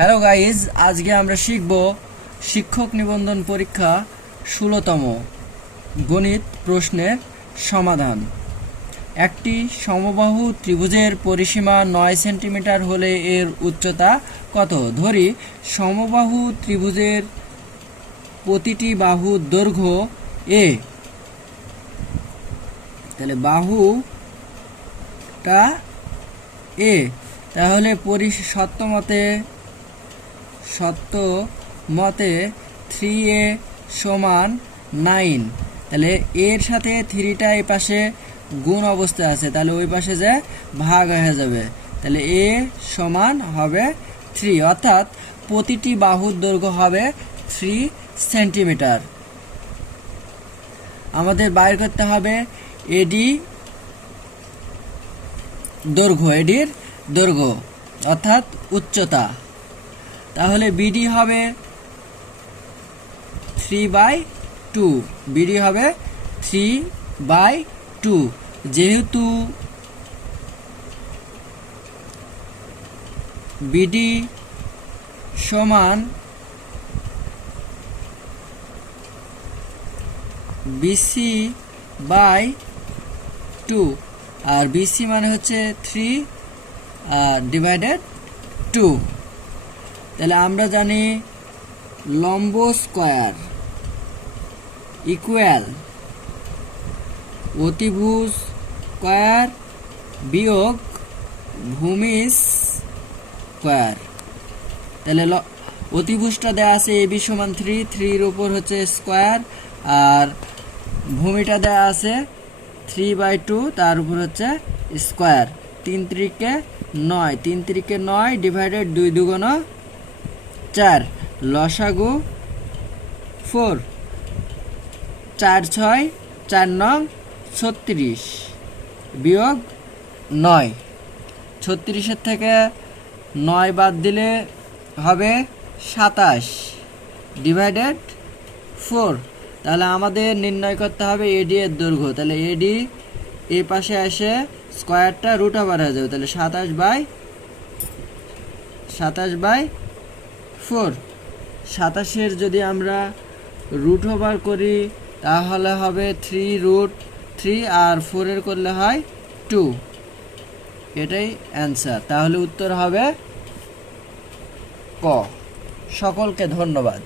Hello guys, আজকে আমরা শিখব শিক্ষক নিবন্ধন পরীক্ষা 16তম গণিত প্রশ্নের সমাধান। একটি সমবাহু ত্রিভুজের পরিসীমা 9 সেন্টিমিটার হলে এর উচ্চতা কত? ধরি সমবাহু ত্রিভুজের প্রতিটি বাহুর দৈর্ঘ্য এ, তাহলে বাহুটা এ, তাহলে সত্য মতে 3a সমান 9, তাহলে এর সাথে 3টা এই পাশে গুণ অবস্থা আছে, তাহলে ওই পাশে যে ভাগ হয়ে যাবে, তাহলে a সমান হবে 3, অর্থাৎ প্রতিটি বাহুর দৈর্ঘ্য হবে 3 সেন্টিমিটার। আমাদের বাইর করতে হবে এডির দৈর্ঘ্য অর্থাৎ উচ্চতা। তাহলে বিডি হবে 3/2, যেহেতু বিডি সমান BC/2, আর বিসি মানে হচ্ছে 3/2, তাহলে আমরা জানি লম্ব স্কয়ার ইকুয়াল অতিভুজ স্কয়ার বিয়োগ ভূমি স্কয়ার। তাহলে অতিভুজটা দেওয়া আছে এবি সমান 3 উপর হচ্ছে স্কয়ার, আর ভূমিটা দেওয়া আছে 3/2, তার উপর হচ্ছে স্কয়ার। 3 3 9 ডিভাইডেড 2 2 4, লসাগু 4, 4 6 4 9 36 বিয়োগ 9, 36-এর থেকে 9 বাদ দিলে হবে 27 ডিভাইডেড 4। তাহলে আমাদের নির্ণয় করতে হবে এডি এর দৈর্ঘ্য। তাহলে এডি এই পাশে এসে স্কয়ারটা রুট ওভার হয়ে যাবে, তাহলে 27/4। 27-এর যদি আমরা রুট ওভার করি তাহলে হবে 3√3, আর 4-এর করলে হয় 2, এটাই অ্যান্সার। তাহলে উত্তর হবে ক। সকলকে ধন্যবাদ।